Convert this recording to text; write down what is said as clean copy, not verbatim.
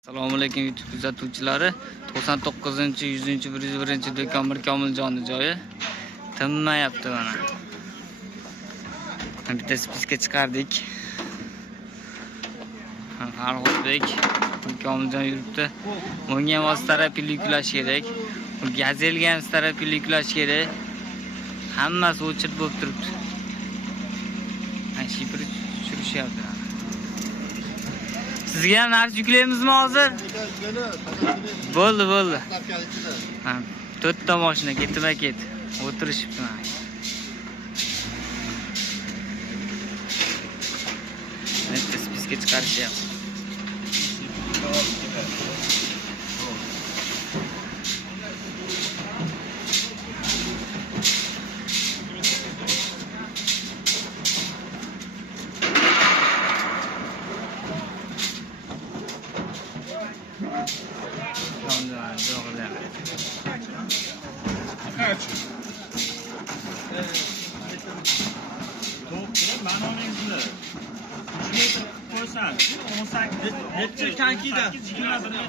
Assalomu alaykum YouTube kuzatuvchilari. 99-100-101 do'kon bir Komiljonning joyi tinmayapti mana. Bitta spiska chiqardik. Farhodbek Komiljon yuribdi. Bunga ham o'z tarafiga yuklash kerak. Bu gazelga ham o'z tarafiga yuklash kerak. Hammasi o'chirib bo'lib turibdi. Shifr tushirishyapti. Sizga ham narsa yuklaymizmi hozir? Bo'ldi. Ha, 4 ta mashina ketma-ket o'tirishibdi mana. Bitta spiska chiqarishyapti. Necha kankida?